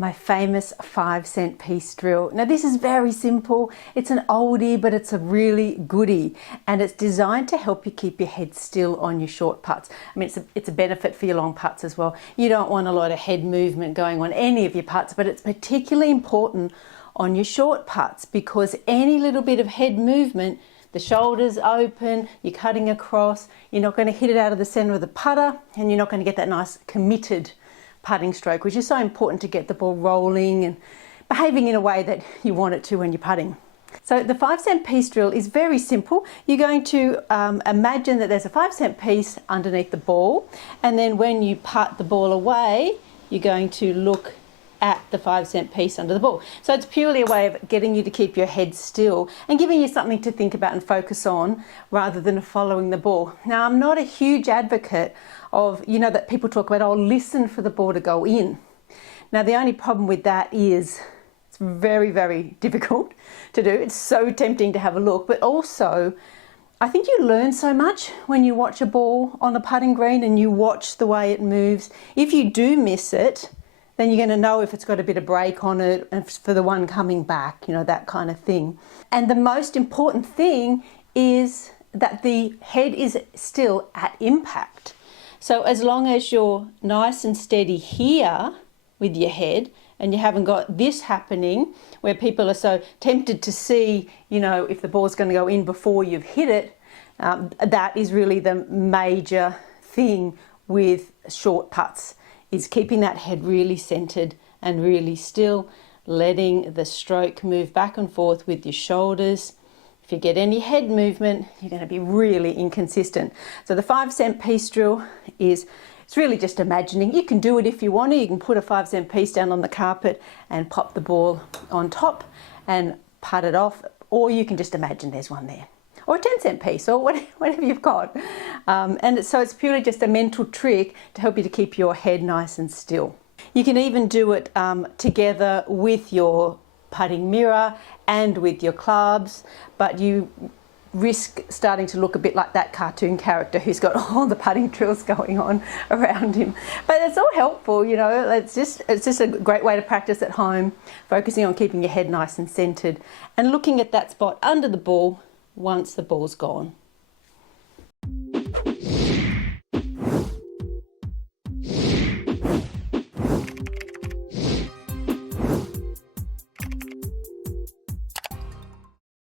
My famous 5-cent piece drill. Now this is very simple. It's an oldie, but it's a really goodie, and it's designed to help you keep your head still on your short putts. I mean, it's a benefit for your long putts as well. You don't want a lot of head movement going on any of your putts, but it's particularly important on your short putts because any little bit of head movement, the shoulders open, you're cutting across, you're not going to hit it out of the center of the putter, and you're not going to get that nice committed putting stroke, which is so important to get the ball rolling and behaving in a way that you want it to when you're putting. So the 5-cent piece drill is very simple. You're going to imagine that there's a 5-cent piece underneath the ball, and then when you putt the ball away, you're going to look at the 5-cent piece under the ball. So it's purely a way of getting you to keep your head still and giving you something to think about and focus on rather than following the ball. Now, I'm not a huge advocate of, that people talk about, oh, listen for the ball to go in. Now, the only problem with that is it's very, very difficult to do. It's so tempting to have a look, but also I think you learn so much when you watch a ball on the putting green and you watch the way it moves. If you do miss it, then you're going to know if it's got a bit of break on it and for the one coming back, that kind of thing. And the most important thing is that the head is still at impact. So as long as you're nice and steady here with your head and you haven't got this happening where people are so tempted to see, if the ball's going to go in before you've hit it, that is really the major thing with short putts, is keeping that head really centered and really still, letting the stroke move back and forth with your shoulders. If you get any head movement, you're going to be really inconsistent. So the 5-cent piece drill it's really just imagining. You can do it if you want to. You can put a 5-cent piece down on the carpet and pop the ball on top and putt it off, or you can just imagine there's one there. Or a 10-cent piece, or whatever you've got. And so it's purely just a mental trick to help you to keep your head nice and still. You can even do it together with your putting mirror and with your clubs, but you risk starting to look a bit like that cartoon character who's got all the putting drills going on around him. But it's all helpful, it's just a great way to practice at home, focusing on keeping your head nice and centered and looking at that spot under the ball once the ball's gone.